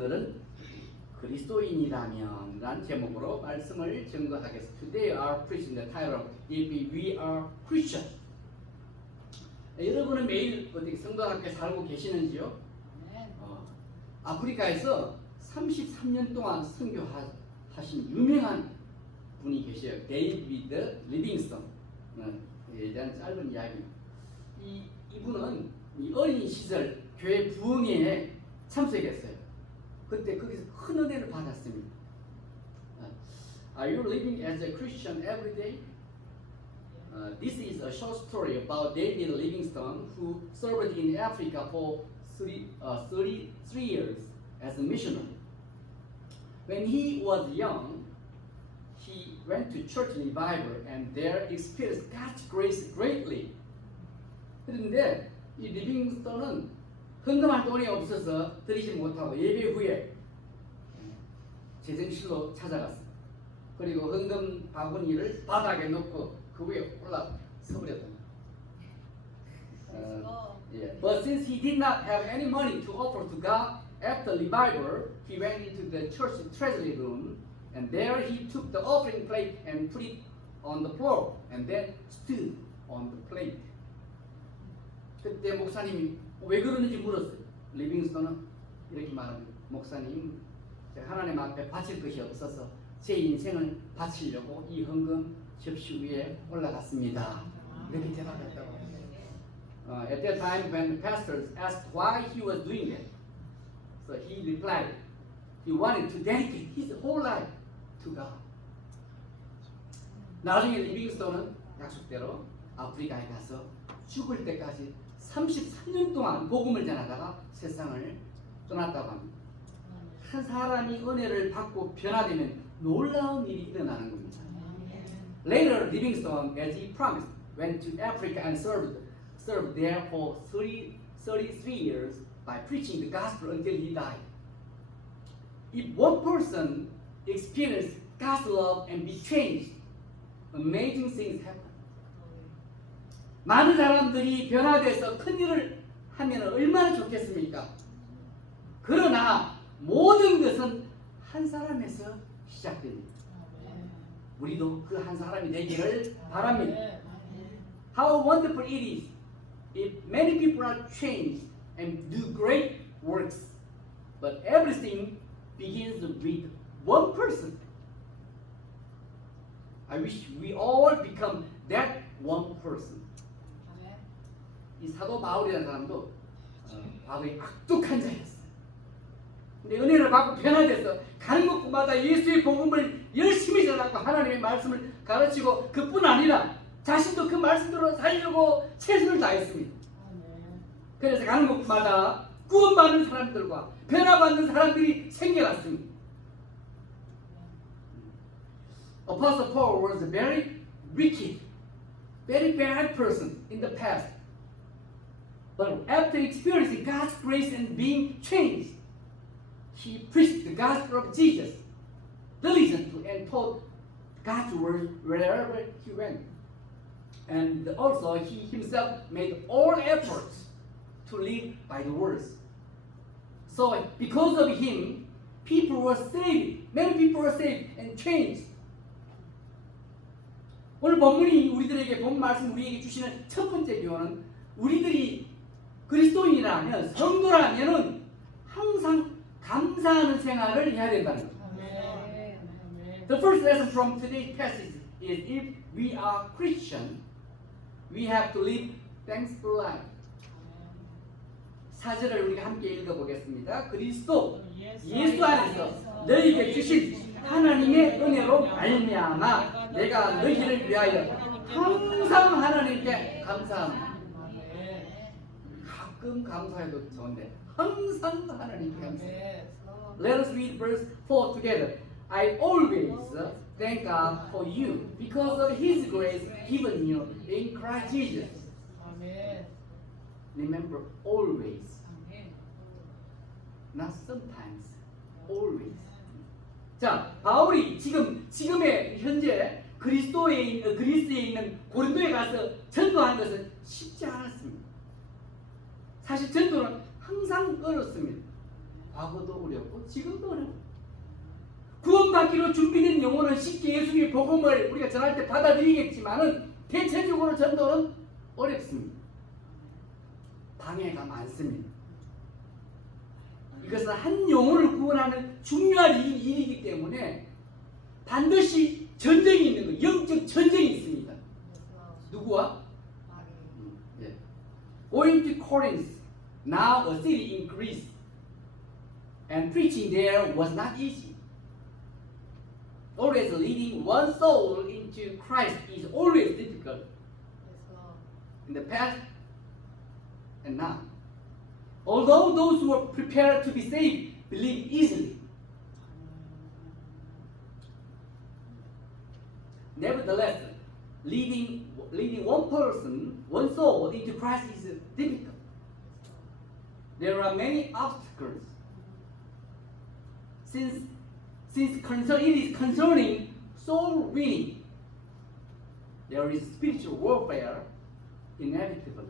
오늘은 그리스도인이라면 라는 제목으로 말씀을 증거하겠습니다. Today our preaching the title If we are Christian. 여러분은 매일 어디 성도학교에 살고 계시는지요? 아프리카에서 33년 동안 선교하신 유명한 분이 계셔요. 데이비드 리빙스턴. 에 대한 짧은 이야기. 이분은 이 어린 시절 교회 부흥회에 참석했어요. 그때 거기서 큰 은혜를 받았습니다. Are you living as a Christian every day? This is a short story about David Livingstone who served in Africa for 33 years as a missionary. When he was young, he went to church revival and there experienced God's grace greatly. 그런데 이 리빙스턴은 헌금할 돈이 없어서 드리지 못하고 예배 후에 제정실로 찾아갔습니다. 그리고 헌금 바구니를 바닥에 놓고 그 위에 올라서버렸다. But since he did not have any money to offer to God after revival, he went into the church treasury room and there he took the offering plate and put it on the floor and then stood on the plate. 그때 목사님이 왜 그러는지 물었어요. 리빙스턴은 이렇게 말합니다. 목사님, 제가 하나님 앞에 바칠 것이 없어서 제 인생을 바치려고 이 헌금 접시 위에 올라갔습니다. 이렇게 대답했다고 합니다. At that time when the pastors asked why he was doing it, so he replied, he wanted to dedicate his whole life to God. 나중에 리빙스턴은 약속대로 아프리카에 가서 죽을 때까지 33년 동안 복음을 전하다가 세상을 떠났다고 합니다. 한 사람이 은혜를 받고 변화되면 놀라운 일이 일어나는 겁니다. Later, Livingstone, as he promised, went to Africa and served there for 33 years by preaching the gospel until he died. If one person experienced God's love and be changed, amazing things happen. 많은 사람들이 변화돼서 큰 일을 하면 얼마나 좋겠습니까? 그러나 모든 것은 한 사람에서 시작됩니다. 우리도 그 한 사람이 되기를 바랍니다. How wonderful it is if many people are changed and do great works, but everything begins with one person. I wish we all become that one person. 이 사도 바울이라는 사람도 과거에 악독한 자였어요. 근데 은혜를 받고 변화돼서 가는 곳마다 예수의 복음을 열심히 전하고 하나님의 말씀을 가르치고 그뿐 아니라 자신도 그 말씀대로 살려고 최선을 다했습니다. 그래서 가는 곳마다 구원받는 사람들과 변화받는 사람들이 생겨났습니다. Apostle Paul was a very wicked, very bad person in the past. But after experiencing God's grace and being changed, he preached the gospel of Jesus diligently and taught God's word wherever he went. And also he himself made all efforts to live by the words. So because of him, people were saved. Many people were saved and changed. 오늘 본문이 우리들에게 본 말씀 우리에게 주시는 첫 번째 교훈은 우리들이 그리스도인이라면 성도라면은 항상 감사하는 생활을 해야 된다는 겁니다. The first lesson from today's passage is if we are Christian, we have to live thankful life. 4절을 우리가 함께 읽어보겠습니다. 그리스도 예수 안에서 너희에게 주신 하나님의 은혜로 말미암아 내가 너희를 위하여 항상 하나님께 감사합니다. 가끔 감사해도 좋은데 항상 하나님께 감사합니다. Let us read verse 4 together. I always thank God for you because of His grace given you in Christ Jesus. Remember, always. Not sometimes. Always. 자, 바울이 지금의 현재 그리스에 있는 고린도에 가서 전도한 것은 쉽지 않았습니다. 사실 전도는 항상 어렵습니다. 과거도 어렵고 지금도 어려워. 구원받기로 준비된 영혼은 쉽게 예수님의 복음을 우리가 전할 때 받아들이겠지만은 대체적으로 전도는 어렵습니다. 방해가 많습니다. 이것은 한 영혼을 구원하는 중요한 일이기 때문에 반드시 전쟁이 있는 거예요. 영적 전쟁이 있습니다. 누구와? 예. Going to Corinth, now a city in Greece, and preaching there was not easy. Always leading one soul into Christ is always difficult. In the past and now. Although those who are prepared to be saved believe easily, nevertheless, leading one person, one soul into Christ is difficult. There are many obstacles. Since it is concerning soul winning, there is spiritual warfare inevitably.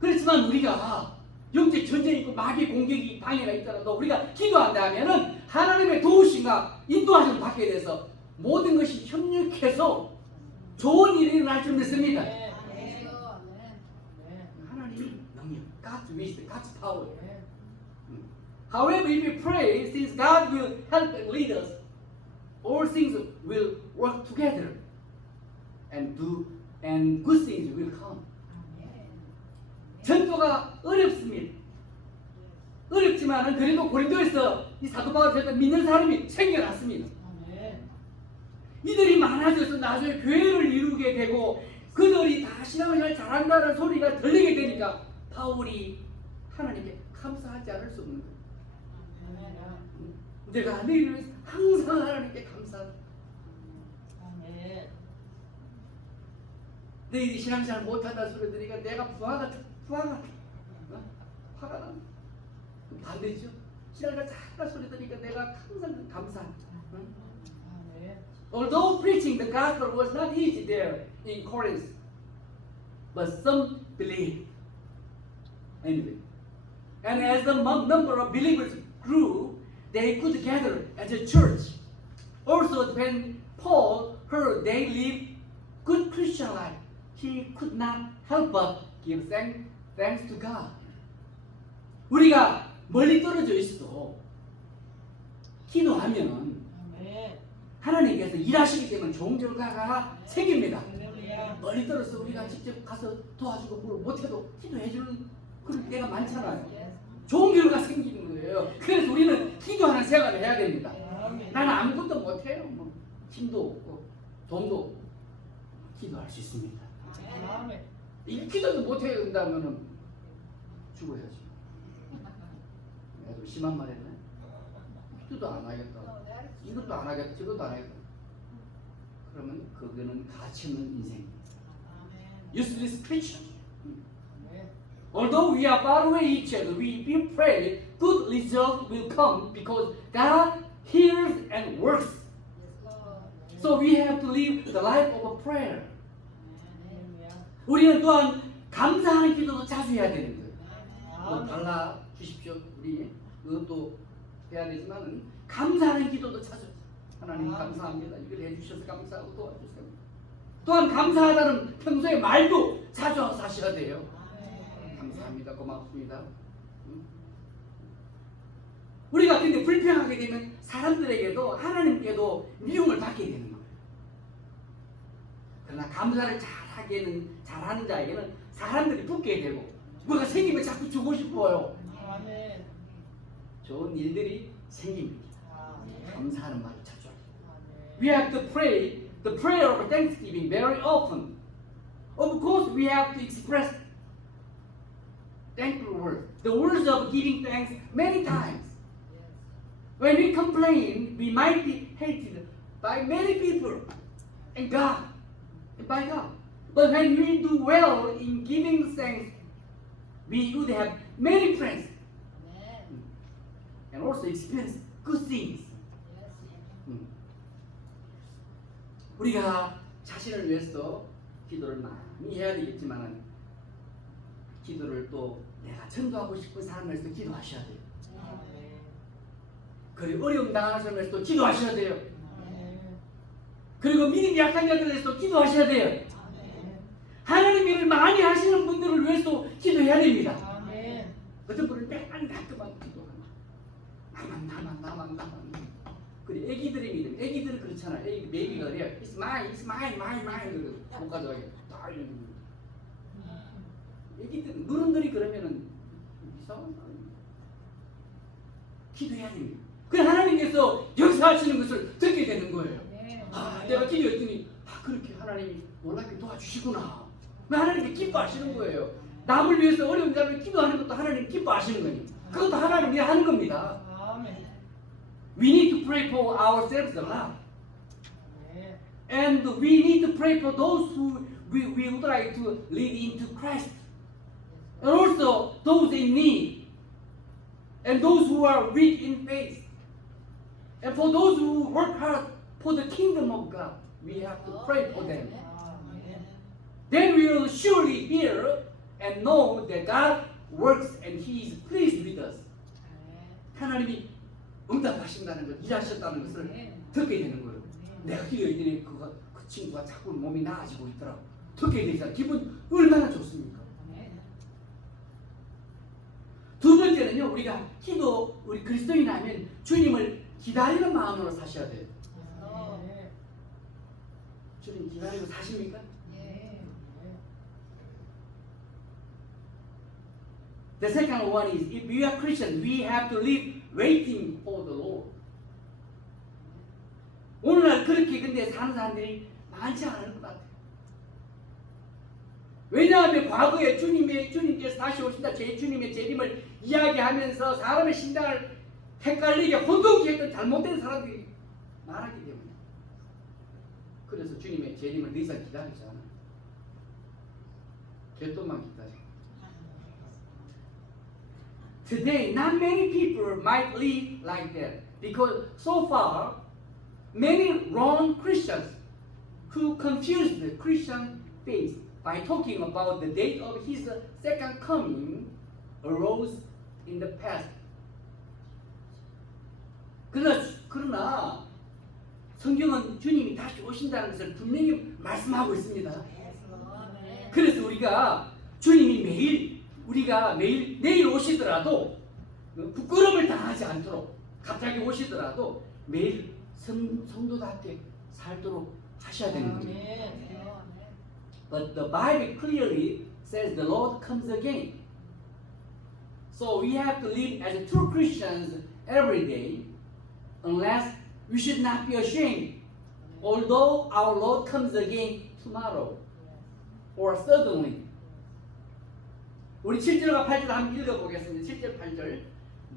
그렇지만 우리가 영적 전쟁이 있고 마귀의 공격이 방해가 있더라도 우리가 기도한다 하면은 하나님의 도우심과 인도하심을 받게 돼서 모든 것이 협력해서 좋은 일이 일어날 줄 믿습니다. 하나님의 능력, God's wisdom, God's power. However, if we pray, since God will help and lead us, all things will work together, and good things will come. 전도가 어렵습니다. 어렵지만은 그래도 고린도에서 이 사도 바울을 믿는 사람이 챙겨놨습니다. 이들이 많아져서 나중에 교회를 이루게 되고 그들이 다 신앙을 잘한다는 소리가 들리게 되니까 바울이 하나님께 감사하지 않을 수 없는 거예요. 내가 너희를 위해서 항상 하나님께 감사합니다. 너희들이 신앙생활 못한다 소리 들으니까 내가 화가 나. 반대죠. 신앙생활 잘한다 소리 들으니까 내가 항상 감사합니다. Although preaching the gospel was not easy there in Corinth, but some believed. Anyway, and as the number of believers grew, they could gather as a church. Also, when Paul heard they lived good Christian life, he could not help but give thanks to God. 우리가 멀리 떨어져 있어도 기도하면 하나님께서 일하시기 때문에 좋은 결과가 생깁니다. 멀리 떨어서 우리가 직접 가서 도와주고 뭘 못해도 기도해주는 그런 때가 많잖아요. 좋은 결과가 생기는 거예요. 그래서 우리는 기도하는 생활을 해야 됩니다. 나는 아무것도 못해요. 뭐 힘도 없고 돈도 없고 기도할 수 있습니다. 이 기도도 못해야 된다면 죽어야지. 내가 좀 심한 말 했네. 기도도 안 하겠다. 이것도 안 하겠다. 저것도 안 하겠다. 그러면 그거는 가치 없는 인생입니다. Useless Christian. Although we are far away each other, we pray, good results will come because God hears and works. So we have to live the life of a prayer. 우리는 또한 감사하는 기도도 자주 해야 되는 거예요. 달라 주십시오. 우리 그것도 해야 되지만은 감사하는 기도도 자주. 하나님 감사합니다. 이걸 해주셔서 감사하고 도와주세요. 또한 감사하다는 평소에 말도 자주 하셔야 돼요. 감사합니다. 고맙습니다. 우리가 근데 불평하게 되면 사람들에게도 하나님께도 미움을 받게 되는 거예요. 그러나 감사를 잘하는 자에게는 사람들이 붙게 되고 뭐가 생기면 자꾸 주고 싶어요. 좋은 일들이 생깁니다. 감사하는 말을 자주 하죠. We have to pray the prayer of thanksgiving very often. Of course, we have to express thankful words, the words of giving thanks many times. When we complain, we might be hated by many people and God, and by God. But when we do well in giving thanks, we would have many friends and also experience good things. 우리가 자신을 위해서 기도를 많이 해야 되겠지만 기도를 또 내가 전도하고 싶은 사람을 위해서 기도하셔야 돼요. 그리고 어려움 당하는 사람을 위해서 기도하셔야 돼요. 그리고 믿음이 약한 자들을 위해서 기도하셔야 돼요. 하나님 일을 많이 하시는 분들을 위해서 기도해야 됩니다. 어떤 분은 맨날 나만 기도하는 나만. 그리고 애기들의 믿음, 애기들은 그렇잖아요. 애기 베이비가 그래요. It's mine. 못 가져가게. 다 이런 거. 애기들, 어른들이 그러면은 이상한 사람입니다. 기도해야 됩니다. 그래 하나님께서 역사하시는 것을 듣게 되는 거예요. 아, 내가 기도했더니 그렇게 하나님이 놀랍게 도와주시구나. 하나님께 기뻐하시는 거예요. 남을 위해서 어려운 자를 기도하는 것도 하나님 기뻐하시는 거예요. 그것도 하나님 위해 하는 겁니다. We need to pray for ourselves a lot. And we need to pray for those who we would like to lead into Christ. And also those in need. And those who are weak in faith. And for those who work hard for the kingdom of God, we have to pray for them. Then we will surely hear and know that God works and He is pleased with us. 하나님이 응답하신다는 것, 일하셨다는 것을 듣게 되는 거예요. 내가 기도했더니 그 친구가 자꾸 몸이 나아지고 있더라고. 듣게 되잖아요. 기분 얼마나 좋습니까? 두 번째는요, 우리 그리스도인이라면 주님을 기다리는 마음으로 사셔야 돼요. 주님 기다리고 사십니까? The second one is, if we are Christians, we have to live waiting for the Lord. 오늘날 그렇게 근데 사는 사람들이 많지 않을 것 같아요. 왜냐하면 과거에 주님께서 다시 오신다, 주님의 재림을 이야기하면서 사람의 신앙을 헷갈리게 혼동케 했던 잘못된 사람들이 많았기 때문에. 그래서 주님의 재림을 더 이상 기다리지 않아요. 개똥만 기다려. Today, not many people might live like that because so far, many wrong Christians who confuse the Christian faith by talking about the date of His second coming arose in the past. 그러나 성경은 주님이 다시 오신다는 것을 분명히 말씀하고 있습니다. 그래서 우리가 주님이 내일 오시더라도 부끄러움을 당하지 않도록 갑자기 오시더라도 매일 성도답게 살도록 하셔야 되는 겁니다. But the Bible clearly says the Lord comes again. So we have to live as true Christians every day, unless we should not be ashamed, although our Lord comes again tomorrow or suddenly. 우리 7절과 8절 한번 읽어보겠습니다. 7절, 8절.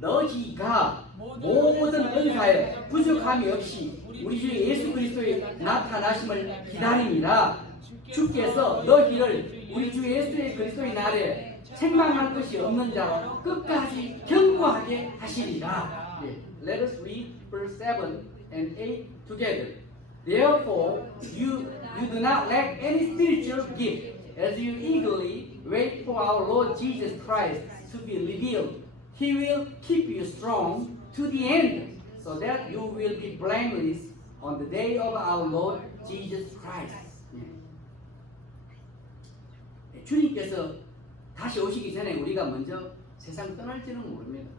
너희가 모든 은사에 부족함이 없이 우리 주 예수 그리스도의 나타나심을 기다립니다. 주께서 너희를 우리 주 예수의 그리스도의 날에 책망할 것이 없는 자로 끝까지 견고하게 하시리라. Let us read verse 7 and 8 together. Therefore, you do not lack any spiritual gift as you eagerly wait for our Lord Jesus Christ to be revealed. He will keep you strong to the end, so that you will be blameless on the day of our Lord Jesus Christ. 주님께서 다시 오시기 전에 우리가 먼저 세상 떠날지는 모릅니다.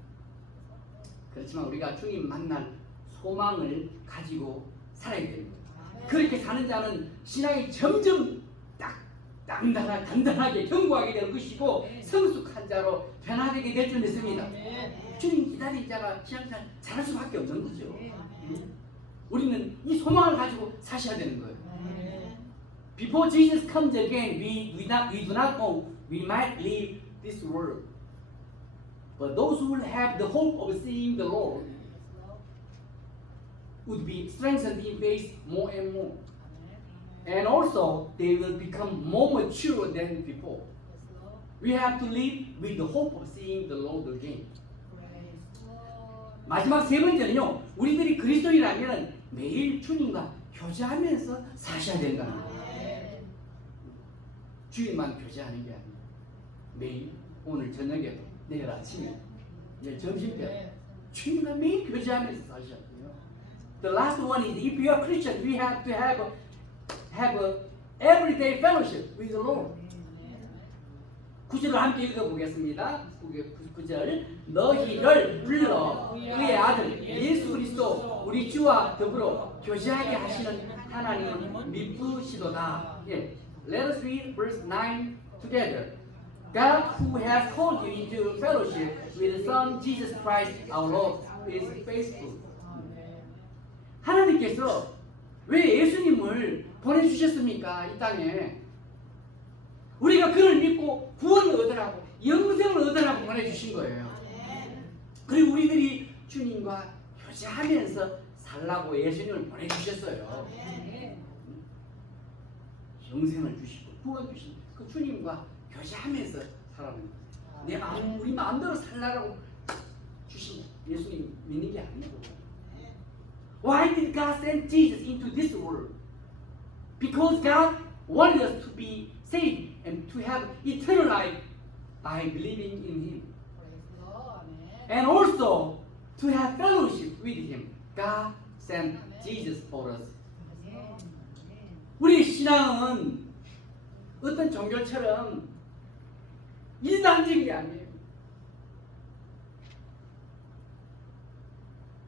그렇지만 우리가 주님 만날 소망을 가지고 살아야 됩니다. 그렇게 사는 자는 신앙이 점점 단단하게 견고하게 될 것이고 성숙한 자로 변화되게 될 줄 믿습니다. 주님 기다린 자가 신앙생활 잘할 수밖에 없는 거죠. 우리는 이 소망을 가지고 사셔야 되는 거예요. Before Jesus comes again, we do not know we might leave this world. But those who will have the hope of seeing the Lord would be strengthened in faith more and more. And also, they will become more mature than before. We have to live with the hope of seeing the Lord again. 마지막 세 번째는요, 우리들이 그리스도인이라면 매일 주님과 교제하면서 사셔야 된다는 거예요. 주님만 교제하는 게 아니에요. 매일 오늘 저녁에도 내일 아침에 내일 점심 때 주님과 매일 교제하면서 사셔야 돼요. The last one is if you are Christian, we have to have a everyday fellowship with the Lord. 구절을 함께 읽어보겠습니다. 9절 너희를 불러 그의 아들 예수 그리스도 우리 주와 더불어 교제하게 하시는 하나님은 미쁘시도다. 예. Let us read verse 9 together. God who has called you into fellowship with the Son Jesus Christ our Lord is faithful. 하나님께서 왜 예수님을 보내주셨습니까? 이 땅에 우리가 그를 믿고 구원을 얻으라고 영생을 얻으라고 보내주신 거예요. 그리고 우리들이 주님과 교제하면서 살라고 예수님을 보내주셨어요. 영생을 주시고 구원 주신 그 주님과 교제하면서 살아가는 거예요. 우리 마음대로 살라고 주신 예수님 믿는 게 아니고. Why did God send Jesus into this world? Because God wanted us to be saved and to have eternal life by believing in Him. And also to have fellowship with Him. God sent Jesus for us. 우리 신앙은 어떤 종교처럼 일반적인 게 아니에요.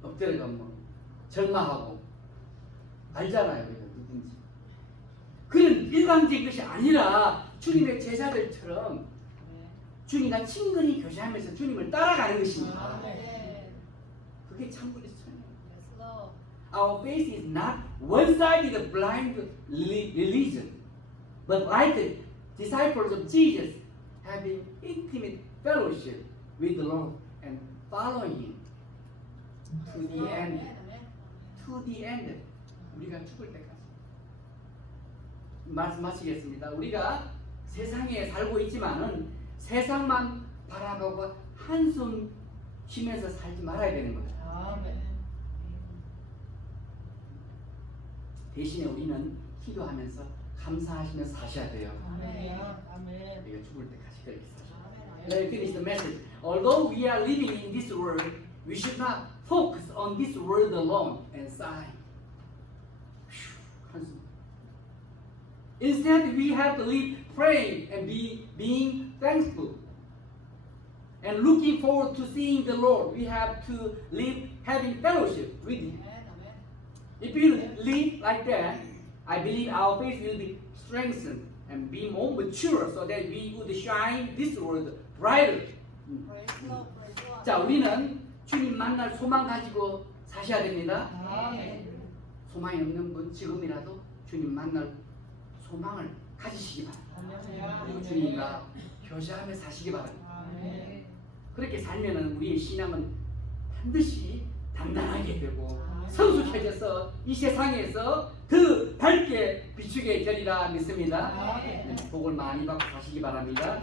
엎드려가 뭐 절마하고 알잖아요, 우리가 누군지. 그런 일반적인 것이 아니라 주님의 제자들처럼 주님과 친근히 교제하면서 주님을 따라가는 것입니다. 그게 참 그리스도예요. Our faith is not one-sided blind religion, but like the disciples of Jesus, having intimate fellowship with the Lord and following Him to the end. To the end. 우리가 죽을 때까지. 말씀 마치겠습니다. 우리가 세상에 살고 있지만은 세상만 바라보고 한숨 쉬면서 살지 말아야 되는 거예요. 대신에 우리는 기도하면서 감사하시면서 사셔야 돼요. 우리가 죽을 때까지 그렇게 사셔야 돼요. Let me finish the message. Although we are living in this world, we should not focus on this world alone and sigh. Instead, we have to live praying and being thankful and looking forward to seeing the Lord. We have to live having fellowship with Him. If we live like that, I believe our faith will be strengthened and be more mature so that we would shine this world brighter. 자, 우리는 주님 만날 소망 가지고 사셔야 됩니다. 소망이 없는 분 지금이라도 주님 만날 소망을 가지시기 바랍니다. 그리고 주님과 교제하며 사시기 바랍니다. 그렇게 살면은 우리의 신앙은 반드시 단단하게 되고 성숙해져서 이 세상에서 더 밝게 비추게 되리라 믿습니다. 복을 많이 받고 가시기 바랍니다.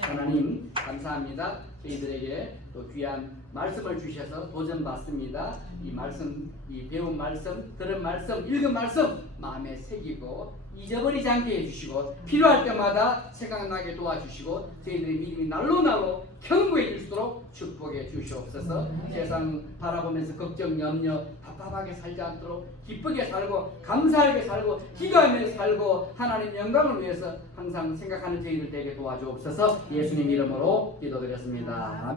하나님 감사합니다. 저희들에게 또 귀한 말씀을 주셔서 도전받습니다. 이 말씀, 이 배운 말씀, 들은 말씀, 읽은 말씀 마음에 새기고 잊어버리지 않게 해주시고 필요할 때마다 생각나게 도와주시고 저희들의 믿음이 날로 견고해질수록 축복해 주시옵소서. 세상 바라보면서 걱정, 염려, 답답하게 살지 않도록 기쁘게 살고 감사하게 살고 기도하면서 살고 하나님 영광을 위해서 항상 생각하는 저희들 되게 도와주옵소서. 예수님 이름으로 기도드렸습니다.